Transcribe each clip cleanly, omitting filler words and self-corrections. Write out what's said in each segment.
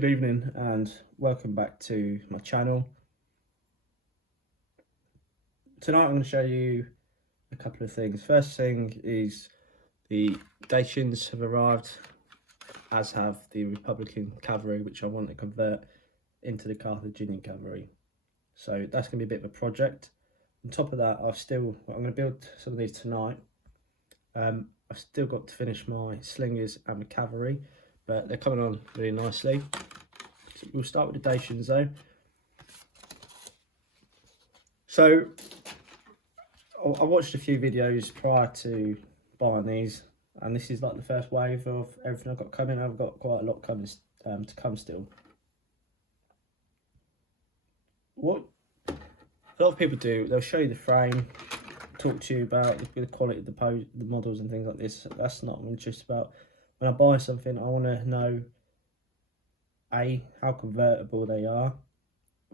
Good evening and welcome back to my channel. Tonight I'm going to show you a couple of things. First thing is the Dacians have arrived, as have the Republican cavalry, which I want to convert into the Carthaginian cavalry. So that's going to be a bit of a project. On top of that, I'm going to build some of these tonight. I've still got to finish my slingers and my cavalry, but they're coming on really nicely. So we'll start with the Dacians though. So I watched a few videos prior to buying these, and this is like the first wave of everything I've got coming. I've got quite a lot coming to come still. What a lot of people do, they'll show you the frame, talk to you about the quality of the models and things like this. That's not what I'm interested about. When I buy something, I want to know how convertible they are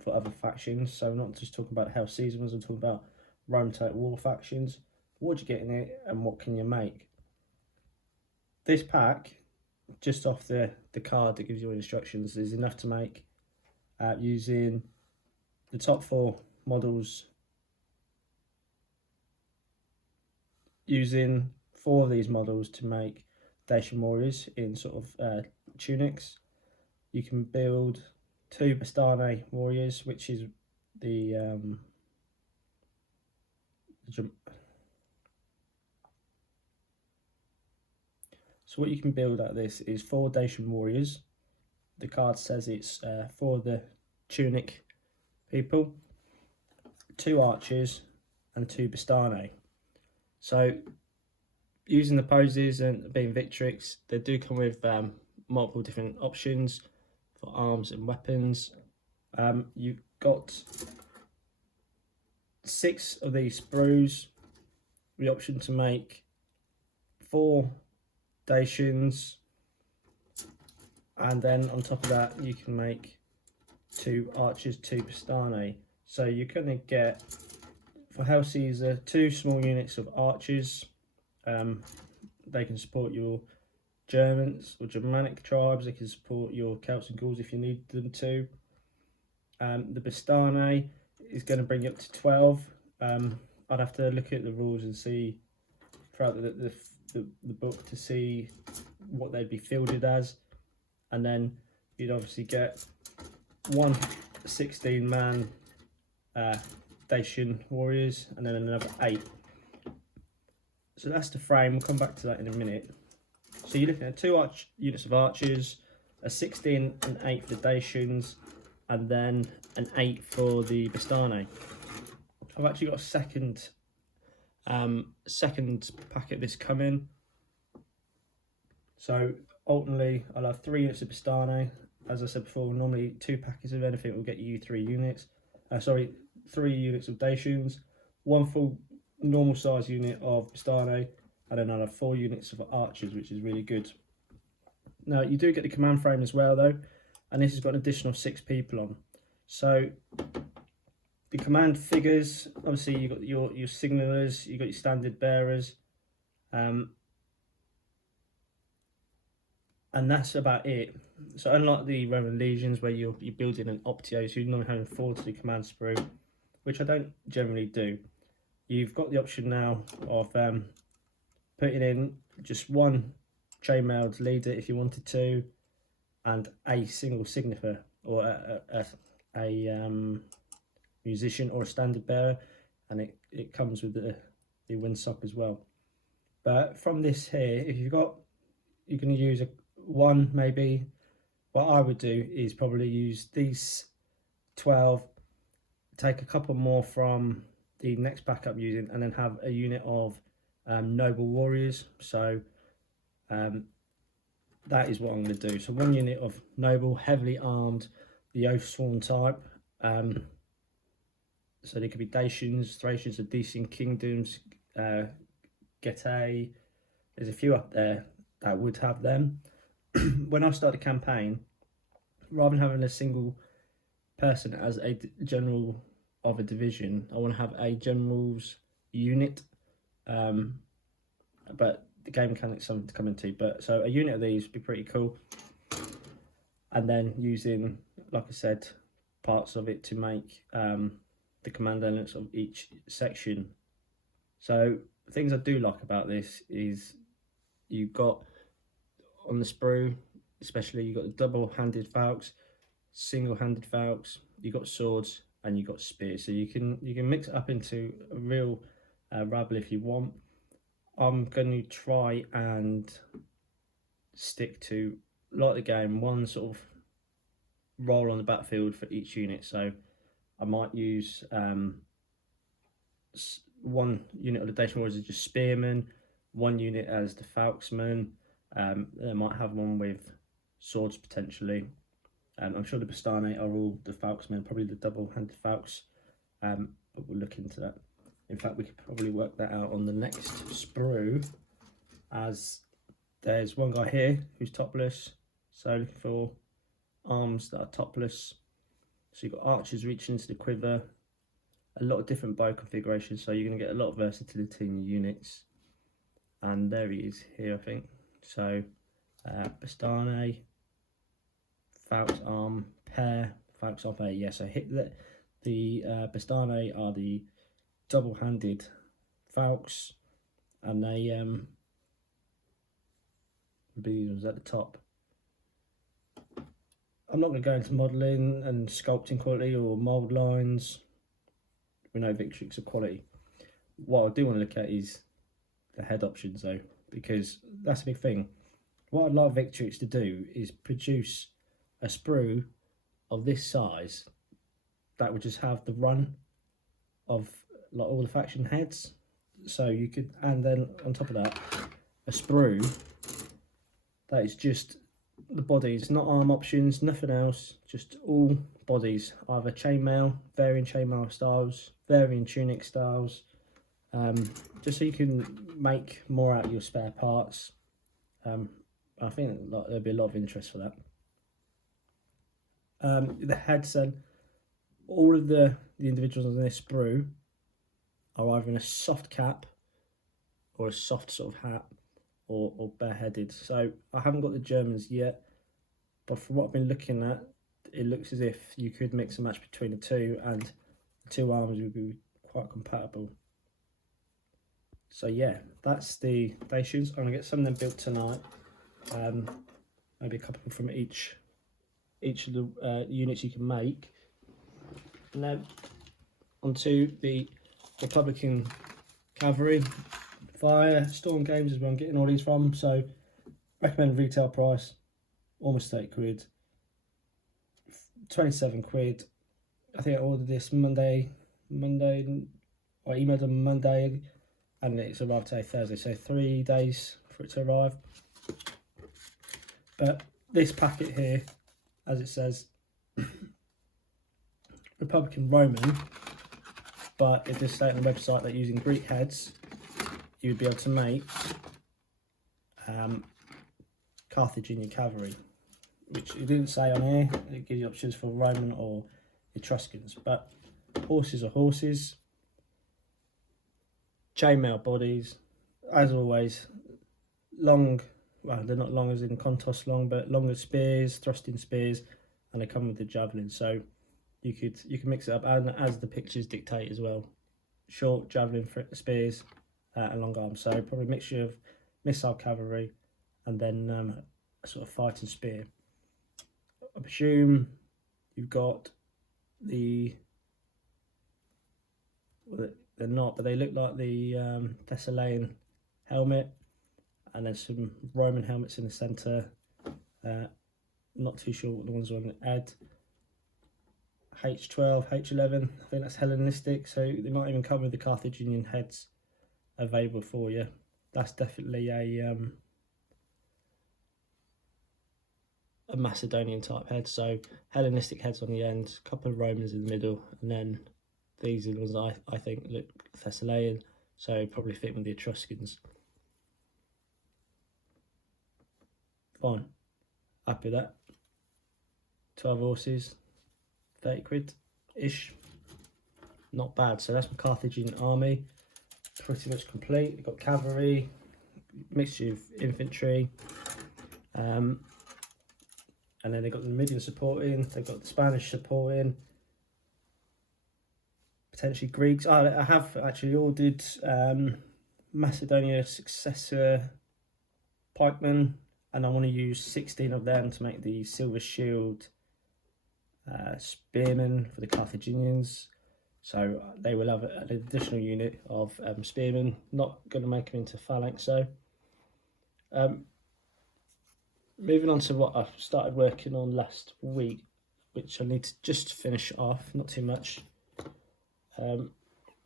for other factions. So I'm not just talking about how Caeser was, I'm talking about Rome Total War factions. What do you get in it and what can you make? This pack, just off the card that gives you instructions, is enough to make using the top 4 models, using 4 of these models to make Dacian warriors in sort of tunics. You can build 2 Bastane warriors, which is the so what you can build out of this is 4 Dacian warriors. The card says it's for the tunic people, 2 archers and 2 Bastane. So using the poses and being Victrix, they do come with multiple different options for arms and weapons. You've got 6 of these sprues, the option to make 4 Dacians, and then on top of that you can make 2 archers, 2 Bastane. So you're going to get, for House Caesar, 2 small units of archers. They can support your Germans or Germanic tribes. They can support your Celts and Gauls if you need them to. The Bastane is going to bring you up to 12. I'd have to look at the rules and see throughout the book to see what they'd be fielded as, and then you'd obviously get 1 16-man Dacian warriors, and then another 8. So that's the frame. We'll come back to that in a minute. So you're looking at 2 units of archers, a 16 and 8 for the Dacians, and then an 8 for the Bastane. I've actually got a second packet of this coming. So ultimately I'll have 3 units of Bastane. As I said before, normally 2 packets of anything will get you 3 units. 3 units of Dacians, 1 full normal size unit of Bastane, and another 4 units of archers, which is really good. Now you do get the command frame as well though, and this has got an additional 6 people on. So the command figures, obviously you've got your signallers, you've got your standard bearers, and that's about it. So unlike the Roman legions where you're building an optio, so you're normally having 4 to the command sprue, which I don't generally do, you've got the option now of putting in just 1 chainmailed leader if you wanted to, and a single signifer, or a musician or a standard bearer, and it comes with the windsock as well. But from this here, if you're going to use one, maybe what I would do is probably use these 12, take a couple more from the next pack I'm using, and then have a unit of noble warriors. So that is what I'm going to do. So 1 unit of noble, heavily armed, the Oath-sworn type. So they could be Dacians, Thracians, the Dacian kingdoms, Getae. There's a few up there that would have them. When I start a campaign, rather than having a single person as a general of a division, I want to have a general's unit. But the game mechanics something to come into. But so a unit of these would be pretty cool. and then using, like I said, parts of it to make the command elements of each section. So things I do like about this is you've got on the sprue, especially you've got the double-handed falcons, single-handed falcons, you've got swords, and you've got spears. So you can mix it up into a real rabble if you want. I'm going to try and stick to, like the game, one sort of role on the battlefield for each unit. So I might use one unit of the Dacian warriors as just spearmen, one unit as the falxmen. They might have one with swords potentially. I'm sure the Bastane are all the falxmen, probably the double-handed falcons, but we'll look into that. In fact, we could probably work that out on the next sprue, as there's one guy here who's topless, so looking for arms that are topless. So you've got archers reaching into the quiver, a lot of different bow configurations, so you're going to get a lot of versatility in your units. And there he is here, I think. So Bastane, falx arm pair, falx arm pair. Yeah, so hit the Bastane are the double-handed falcons, and they was at the top. I'm not going to go into modelling and sculpting quality or mould lines. We know Victrix are quality. What I do want to look at is the head options though, because that's a big thing. What I'd like Victrix to do is produce a sprue of this size that would just have the run of like all the faction heads. So you could, and then on top of that, a sprue that is just the bodies, not arm options, nothing else, just all bodies, either chainmail, varying chainmail styles, varying tunic styles, just so you can make more out of your spare parts. I think there'll be a lot of interest for that. The heads then, all of the individuals on this sprue are either in a soft cap or a soft sort of hat, or bareheaded. So I haven't got the Germans yet, but from what I've been looking at, it looks as if you could mix and match between the two, and the two arms would be quite compatible. So yeah, that's the Dacians. I'm gonna get some of them built tonight. Maybe a couple from each of the units you can make, and then onto the Republican cavalry. Via Storm Games is where I'm getting all these from, so recommend retail price almost 30 quid, 27 quid. I think I ordered this Monday, I emailed them Monday, and it's arrived today Thursday, so 3 days for it to arrive. But this packet here, as it says, Republican Roman, but it does state on the website that using Greek heads you would be able to make Carthaginian cavalry, which it didn't say on here. It gives you options for Roman or Etruscans, but horses are horses. Chainmail bodies, as always, long, well, they're not long as in contos long, but longer spears, thrusting spears, and they come with the javelin, so you can mix it up, and as the pictures dictate as well, short javelin spears and long arms. So probably a mixture of missile cavalry and then a sort of fighting spear. I presume you've got the, well, they're not, but they look like the Thessalian helmet, and there's some Roman helmets in the centre. Not too sure what the ones are on the head. H12, H11, I think that's Hellenistic, so they might even come with the Carthaginian heads available for you. That's definitely a Macedonian type head, so Hellenistic heads on the end, a couple of Romans in the middle, and then these are the ones I think look Thessalian, so probably fit with the Etruscans. Fine, happy with that. 12 horses, 30 quid ish, not bad. So that's my Carthaginian army, pretty much complete. We've got cavalry, mixture of infantry, and and then they've got the Numidian supporting, they've got the Spanish supporting, potentially Greeks. I have actually ordered Macedonia successor pikemen, and I want to use 16 of them to make the silver shield spearmen for the Carthaginians. So they will have an additional unit of spearmen. Not going to make them into phalanx. So moving on to what I started working on last week, which I need to just finish off, not too much,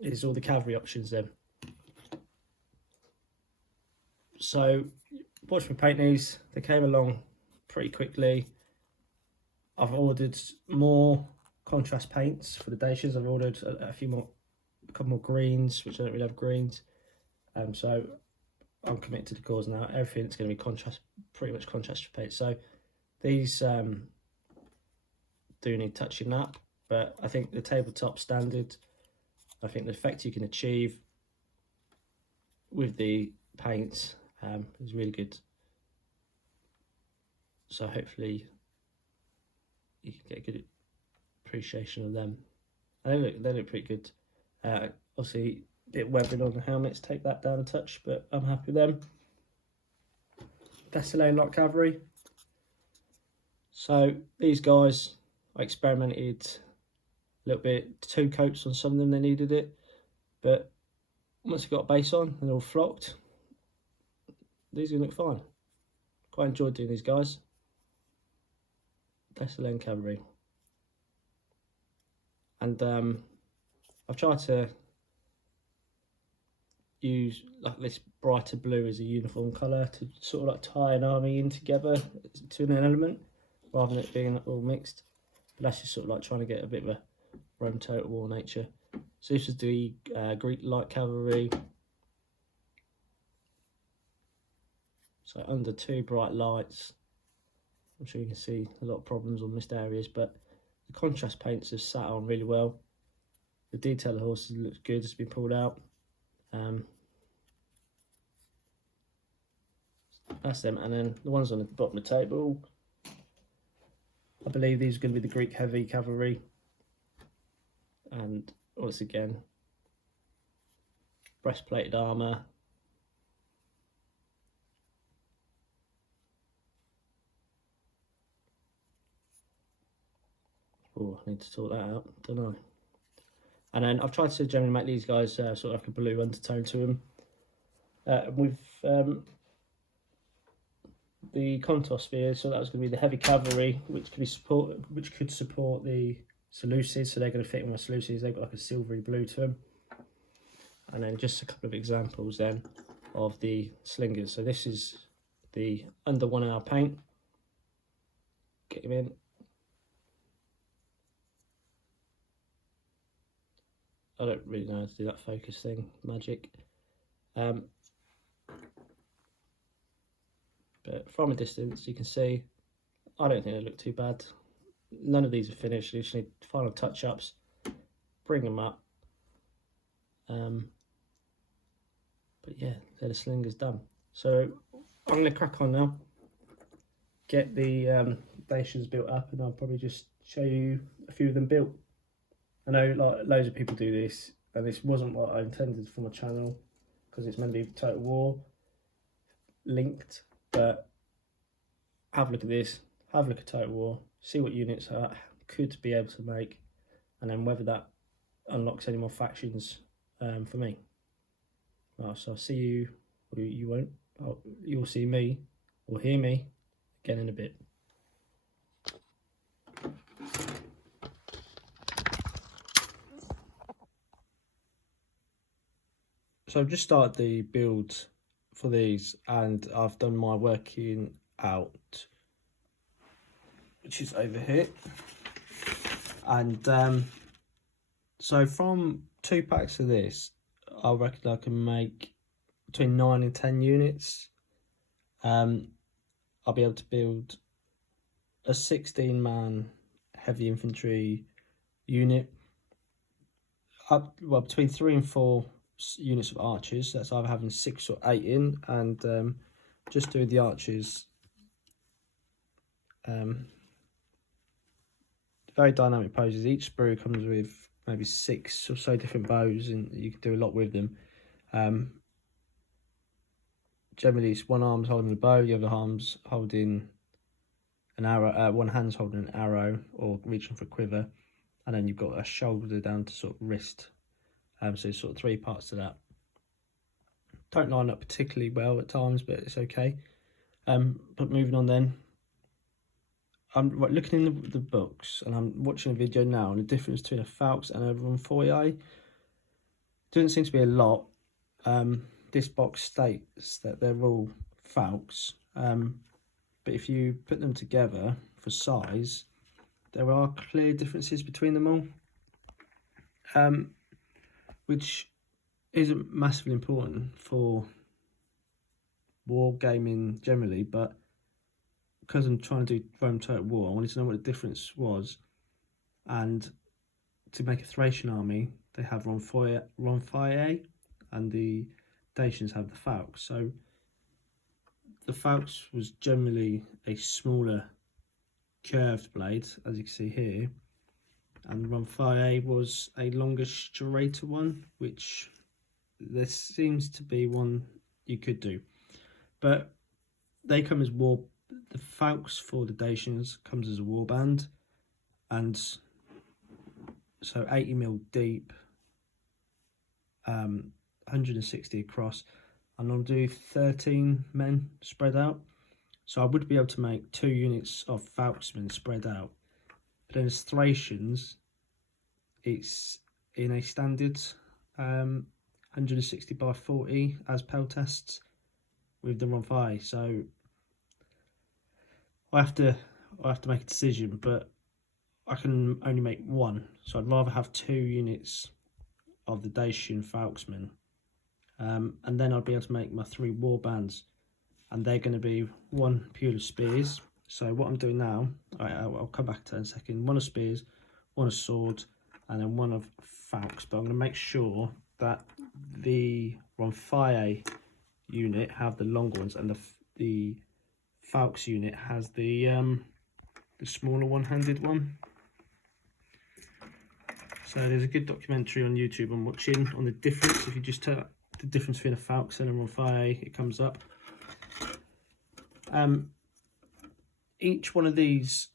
is all the cavalry options then. So watch me paint these. They came along pretty quickly. I've ordered more contrast paints for the Dacians. I've ordered a couple more greens, which I don't really have greens. So I'm committed to the cause now. Everything's going to be contrast, pretty much contrast paint. So these do need touching up, but I think the tabletop standard, I think the effect you can achieve with the paints is really good. So hopefully you can get a good appreciation of them. And they look pretty good. Obviously, a bit webbing on the helmets, take that down a touch, but I'm happy with them. Dacian light cavalry. So these guys, I experimented a little bit, 2 coats on some of them, they needed it, but once I got a base on and all flocked, these are going to look fine. Quite enjoyed doing these guys. Dacian cavalry. And I've tried to use like this brighter blue as a uniform colour to sort of like tie an army in together to an element, rather than it being all mixed. But that's just sort of like trying to get a bit of a Rome Total War nature. So this is the Greek light cavalry. So under 2 bright lights. I'm sure you can see a lot of problems on missed areas, but the contrast paints have sat on really well. The detail of the horses looks good, it's been pulled out. That's them, and then the ones on the bottom of the table, I believe these are going to be the Greek heavy cavalry. And once again, breastplated armour. Oh, I need to sort that out, don't know. And then I've tried to generally make these guys sort of like a blue undertone to them. With the contour sphere, so that was going to be the heavy cavalry, which could support the Seleucids. So they're going to fit in with Seleucids. They've got like a silvery blue to them. And then just a couple of examples then of the slingers. So this is the under 1 hour paint. Get him in. I don't really know how to do that focus thing, magic. But from a distance, you can see, I don't think they look too bad. None of these are finished. You just need final touch-ups, bring them up. But yeah, they're the slingers done. So I'm going to crack on now, get the Dacians built up, and I'll probably just show you a few of them built. I know like loads of people do this, and this wasn't what I intended for my channel, because it's meant to be Total War linked, but have a look at this, have a look at Total War, see what units I could be able to make, and then whether that unlocks any more factions for me. Well, so I'll see you, or you won't, you'll see me, or hear me, again in a bit. So I've just started the build for these, and I've done my working out, which is over here. And so from 2 packs of this, I reckon I can make between 9 and 10 units. I'll be able to build a 16-man heavy infantry unit, well, between 3 and 4 units of archers. That's either having 6 or 8 in, and just doing the archers very dynamic poses. Each sprue comes with maybe 6 or so different bows, and you can do a lot with them. Generally, it's one arm's holding the bow, the other arm's holding an arrow. One hand's holding an arrow or reaching for a quiver, and then you've got a shoulder down to sort of wrist. So it's sort of 3 parts to that. Don't line up particularly well at times, but it's okay. But moving on then. I'm looking in the books, and I'm watching a video now, and the difference between a Falx and a Renfoyer doesn't seem to be a lot. This box states that they're all Falx, but if you put them together for size, there are clear differences between them all, which isn't massively important for war gaming generally, but because I'm trying to do Rome Total War, I wanted to know what the difference was. And to make a Thracian army, they have Renfoyer, and the Dacians have the Falx. So the Falx was generally a smaller curved blade, as you can see here, and the Renfoyer was a longer, straighter one, which there seems to be one you could do. But they come as war. The Falx for the Dacians comes as a warband, and so 80mm deep, 160 across, and I'll do 13 men spread out. So I would be able to make 2 units of Falxmen spread out. But then as Thracians, it's in a standard 160 by 40 as Pell tests with the Renfoyer. So I have to make a decision, but I can only make 1. So I'd rather have 2 units of the Dacian Falxmen, and then I'll be able to make my 3 warbands, and they're going to be 1 pure of spears. So what I'm doing now, I'll come back to that in a second. 1 of spears, 1 of sword, and then 1 of Falx. But I'm going to make sure that the Renfoyer unit have the longer ones, and the Falx unit has the smaller one-handed one. So there's a good documentary on YouTube I'm watching on the difference. If you just take the difference between a Falx and a Renfoyer, it comes up. Each one of these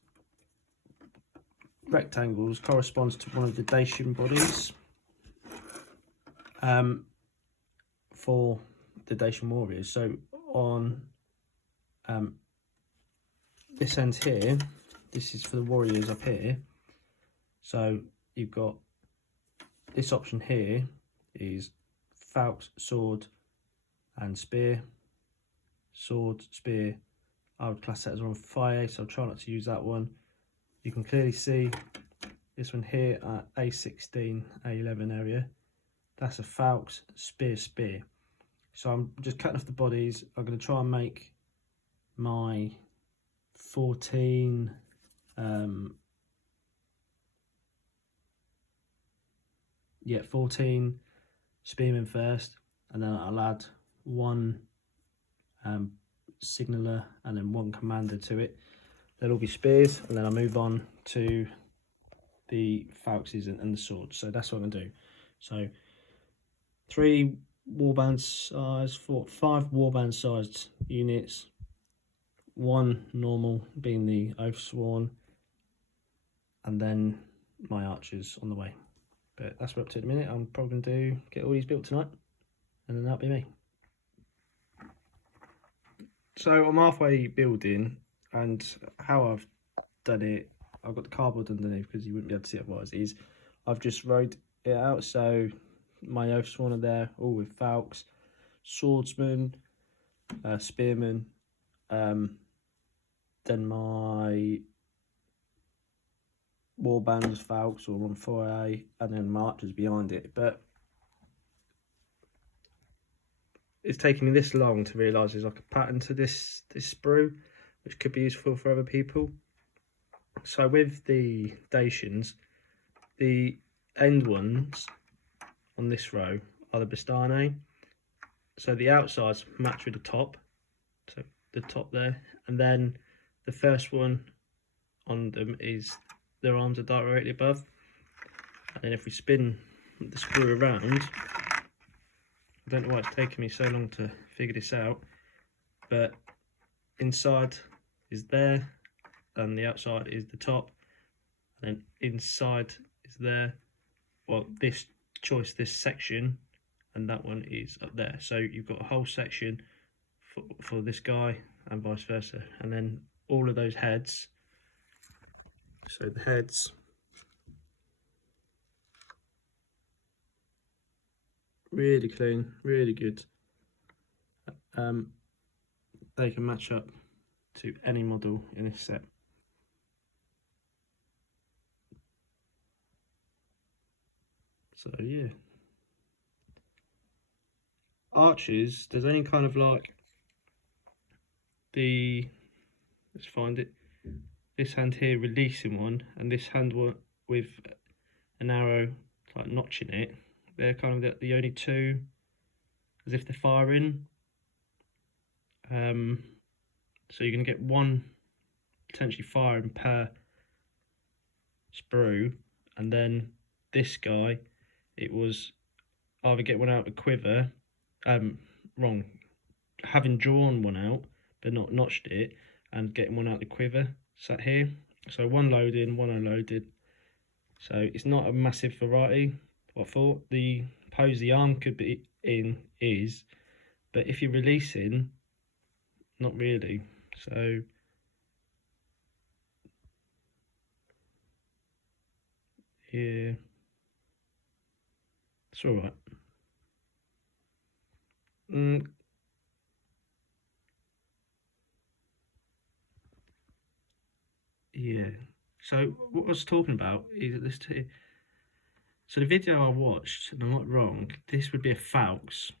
rectangles corresponds to one of the Dacian bodies for the Dacian warriors. So on this end here, this is for the warriors up here. So you've got this option here is Falx, sword and spear. Sword, spear, I would class that as Renfoyer, so I'll try not to use that one. You can clearly see this one here at A16, A11 area. That's a Falx, spear, spear. So I'm just cutting off the bodies. I'm going to try and make my 14 14 spearmen first, and then I'll add 1 signaller and then 1 commander to it. They'll all be spears, and then I'll move on to the Falxes and the swords. So that's what I'm going to do. So 3 warband size, 5 warband sized units, 1 normal being the Oathsworn, and then my archers on the way. But that's what we're up to in a minute. I'm probably going to get all these built tonight, and then that'll be me. So I'm halfway building, and how I've done it, I've got the cardboard underneath because you wouldn't be able to see it otherwise, is I've just wrote it out. So my Oathsworn are there, all with Falx, swordsman, spearman, then my warbands, Falx or Renfoyer, and then my archers behind it. But it's taken me this long to realise there's like a pattern to this sprue, which could be useful for other people. So with the Dacians, the end ones on this row are the Bastane. So the outsides match with the top, so the top there, and then the first one on them is their arms are directly above. And then if we spin the sprue around, I don't know why it's taken me so long to figure this out, but inside is there, and the outside is the top, and then inside is there. Well, this section, and that one is up there. So you've got a whole section for this guy and vice versa, and then all of those heads. So the heads, really clean, really good. They can match up to any model in this set. So yeah, archers, there's any kind of like let's find it, this hand here releasing one, and this hand with an arrow like notching it. They're kind of the only two, as if they're firing. So you're going to get one potentially firing per sprue, and then this guy, it was either get one out of the quiver, wrong, having drawn one out but not notched it, and getting one out of the quiver sat here. So one loaded, one unloaded. So it's not a massive variety. I thought the pose the arm could be in is, but if you're releasing, not really. So yeah, it's all right. Yeah. So what I was talking about is this. So the video I watched, and I'm not wrong, this would be a falx.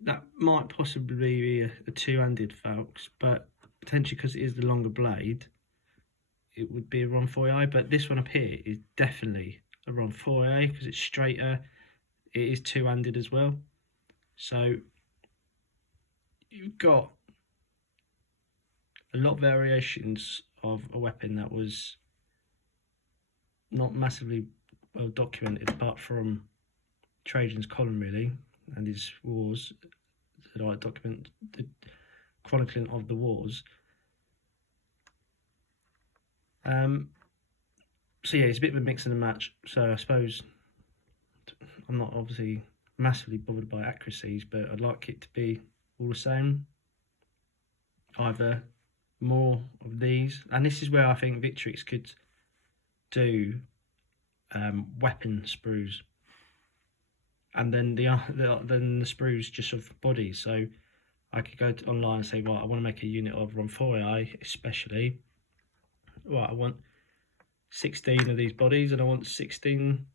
That might possibly be a two-handed falx, but potentially because it is the longer blade, it would be a Ronfoy, but this one up here is definitely a Ronfoy because it's straighter. It is two-handed as well. So you've got a lot of variations of a weapon that was not massively well documented, apart from Trajan's column really, and his wars that I document the chronicling of the wars. So yeah, it's a bit of a mix and a match. So I suppose I'm not obviously massively bothered by accuracies, but I'd like it to be all the same. Either more of these, and this is where I think Victrix could do weapon sprues, and then the sprues just of bodies. So I could go online and say, well, I want to make a unit of Ronfoy, especially. Right, I want 16 of these bodies, and I want 16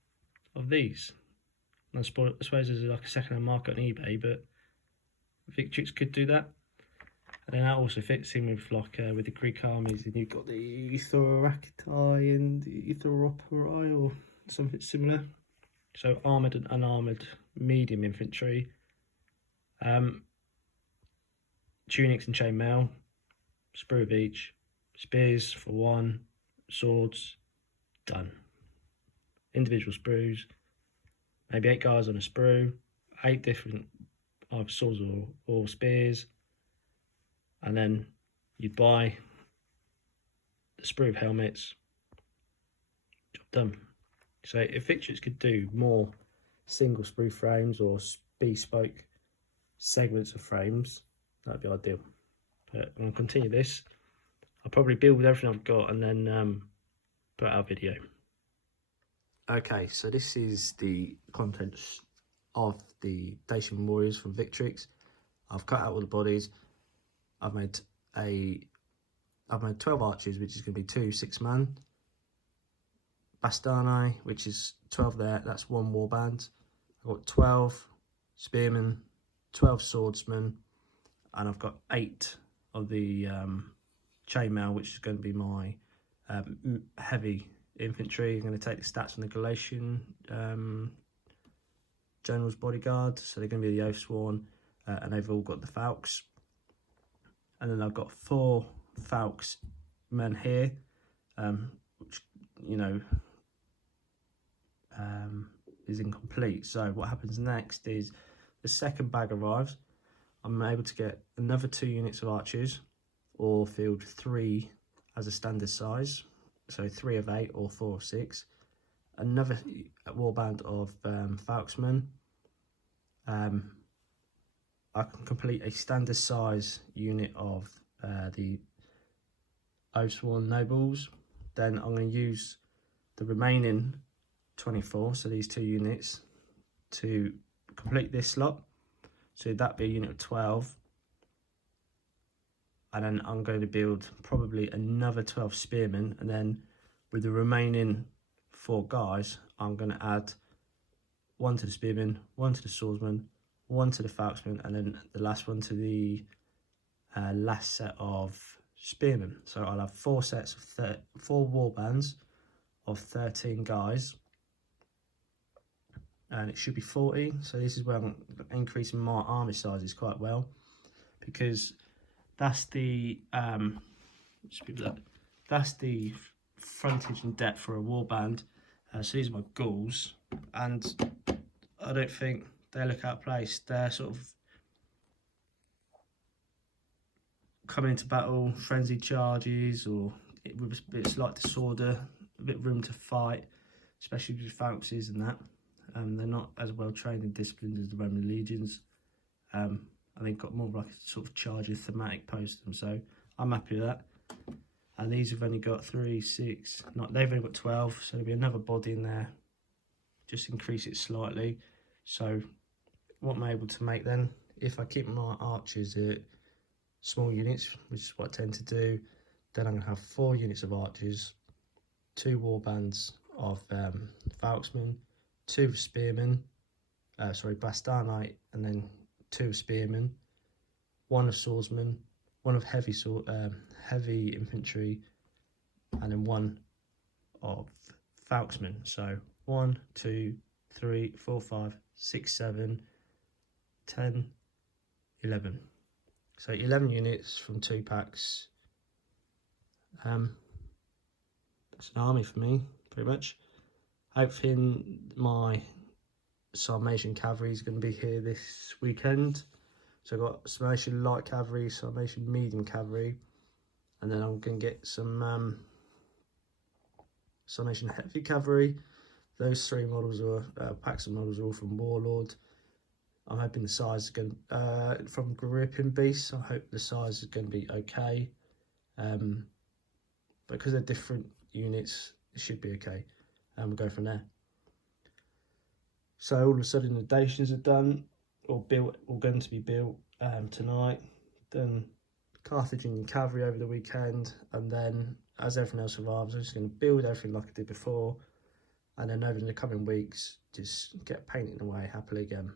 of these. And I suppose there's like a second-hand market on eBay, but Victrix could do that. And then that also fits in with like with the Greek armies, and you've got the Thoracitai and the Theropori or something similar. So armoured and unarmoured medium infantry, tunics and chainmail, sprue of each, spears for one, swords, done. Individual sprues, maybe 8 guys on a sprue, 8 different either swords or spears, and then you'd buy the sprue of helmets, job done. So if Victrix could do more single sprue frames or bespoke segments of frames, that'd be ideal. But I'm going to continue this. I'll probably build everything I've got and then put out a video. Okay, so this is the contents of the Dacian warriors from Victrix. I've cut out all the bodies. I've made 12 archers, which is going to be 2 6-man. Bastani, which is 12 there, that's 1 warband. I've got 12 spearmen, 12 swordsmen, and I've got 8 of the chainmail, which is going to be my heavy infantry. I'm going to take the stats from the Galatian general's bodyguard, so they're going to be the Oathsworn, and they've all got the falx. And then I've got 4 falx men here, which, you know, is incomplete. So what happens next is the second bag arrives. I'm able to get another 2 units of archers, or field 3 as a standard size, so 3 of 8 or 4 of 6. Another warband of falxmen. I can complete a standard size unit of the Oathsworn nobles. Then I'm going to use the remaining 24, so these 2 units, to complete this slot. So that'd be a unit of 12. And then I'm going to build probably another 12 spearmen, and then with the remaining 4 guys, I'm going to add 1 to the spearmen, 1 to the swordsman, 1 to the falxman, and then the last one to the last set of spearmen. So I'll have 4 sets of 4 warbands of 13 guys, and it should be 40. So this is where I'm increasing my army sizes quite well, because that's the frontage and depth for a warband. So these are my Gauls, and I don't think they look out of place. They're sort of coming into battle, frenzied charges, or with a bit of slight disorder, a bit of room to fight, especially with phalanxes and that. They're not as well trained and disciplined as the Roman legions. And they've got more like a sort of charger thematic post them, so I'm happy with that. And these have only got 3, 6, they've only got 12, so there'll be another body in there, just increase it slightly. So what I'm able to make then, if I keep my archers at small units, which is what I tend to do, then I'm going to have 4 units of archers, 2 warbands of falxmen, 2 spearmen, bastarnite, and then 2 spearmen, 1 of swordsmen, 1 of heavy infantry, and then 1 of falxmen. So 1, 2, 3, 4, 5, 6, 7, 10, 11. So 11 units from 2 packs. That's an army for me, pretty much. Hopefully my Sarmatian cavalry is going to be here this weekend. So I've got Sarmatian light cavalry, Sarmatian medium cavalry, and then I'm going to get some Sarmatian heavy cavalry. Those 3 models are packs of models are all from Warlord. I'm hoping the size is going to, from Gripping Beasts, I hope the size is going to be okay. But because they're different units, it should be okay. And we'll go from there. So all of a sudden the Dacians are done, or built, or going to be built tonight. Then Carthaginian cavalry over the weekend, and then as everything else arrives, I'm just going to build everything like I did before, and then over the coming weeks, just get painting away happily again.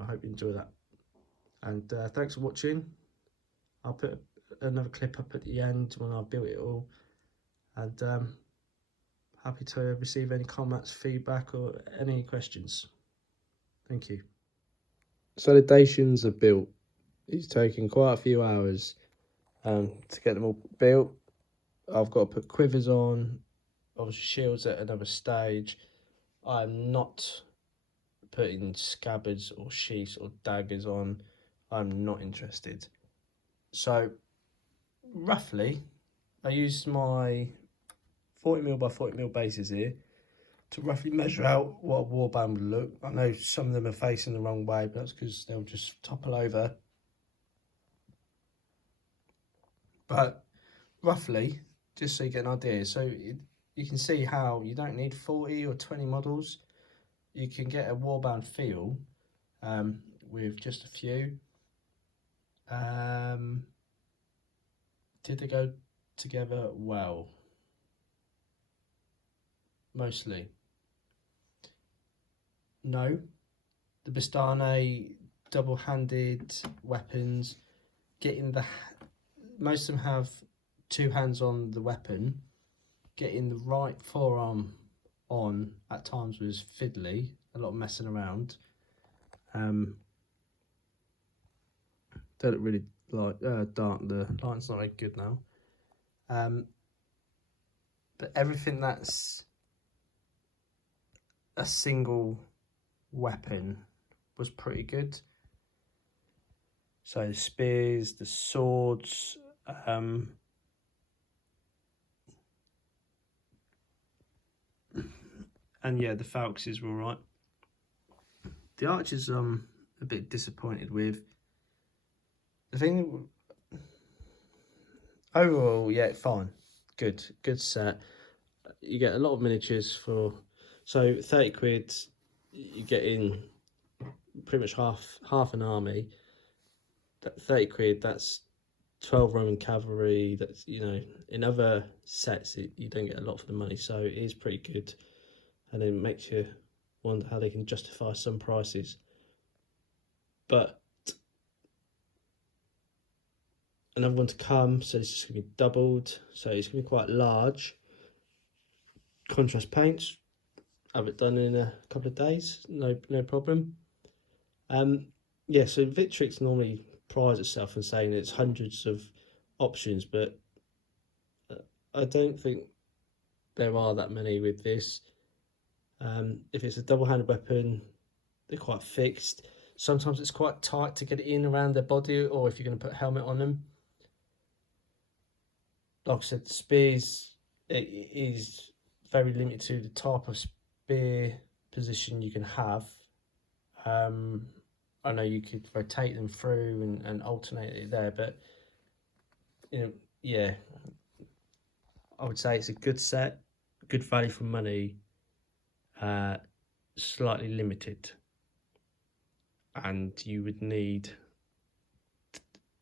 I hope you enjoy that. And thanks for watching. I'll put another clip up at the end when I've built it all. And happy to receive any comments, feedback, or any questions. Thank you. So the Dacians are built. It's taken quite a few hours to get them all built. I've got to put quivers on, obviously shields at another stage. I'm not putting scabbards or sheaths or daggers on. I'm not interested. So roughly I used my 40mm by 40mm bases here to roughly measure out what a warband would look. I know some of them are facing the wrong way, but that's because they'll just topple over. But roughly, just so you get an idea, so you can see how you don't need 40 or 20 models. You can get a warband feel with just a few. Did they go together well? Mostly. No. The Bastane double-handed weapons, most of them have 2 hands on the weapon. Getting the right forearm on at times was fiddly, a lot of messing around. Don't really like dark. The light's not very good now. But everything that's a single weapon was pretty good. So the spears, the swords, and yeah, the falcons were alright. The archers I'm a bit disappointed with. The thing overall, yeah, fine. Good set. You get a lot of miniatures for, so 30 quid, you get in pretty much half an army. That 30 quid, that's 12 Roman cavalry. That's, you know, in other sets you don't get a lot for the money, so it is pretty good, and it makes you wonder how they can justify some prices. But another one to come, so this is going to be doubled, so it's going to be quite large. Contrast paints, have it done in a couple of days, no problem. Yeah, so Victrix normally prides itself on saying it's hundreds of options, but I don't think there are that many with this. If it's a double-handed weapon, they're quite fixed. Sometimes it's quite tight to get it in around their body, or if you're going to put a helmet on them. Like I said, spears, it is very limited to the type of spear position you can have. I know you could rotate them through and alternate it there, but you know, yeah, I would say it's a good set, good value for money, slightly limited, and you would need,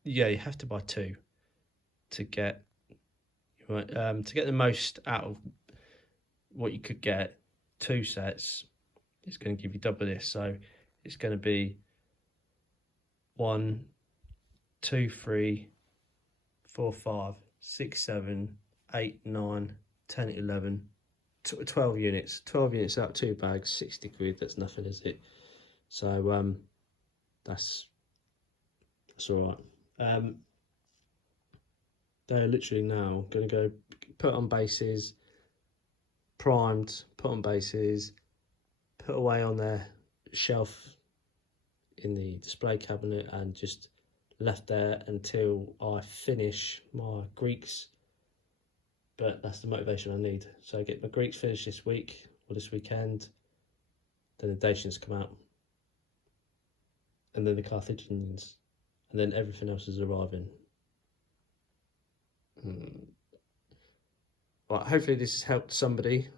yeah, you have to buy two to get the most out of what you could get. Two sets is going to give you double this, so it's going to be 1, 2, 3, 4, 5, 6, 7, 8, 9, 10, 11, 12 units. 12 units out, 2 bags, 60 quid. That's nothing, is it? So that's all right. They're literally now going to go put on bases, primed, put on bases, put away on their shelf in the display cabinet, and just left there until I finish my Greeks. But that's the motivation I need. So I get my Greeks finished this week or this weekend, then the Dacians come out, and then the Carthaginians, and then everything else is arriving. Right, hopefully this has helped somebody,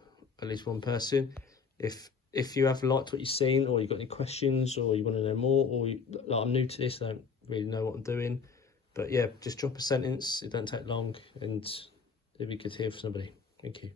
at least one person. If you have liked what you've seen, or you've got any questions, or you want to know more, or like, I'm new to this, I don't really know what I'm doing, but yeah, just drop a sentence. It don't take long, and it'd be good to hear from somebody. Thank you.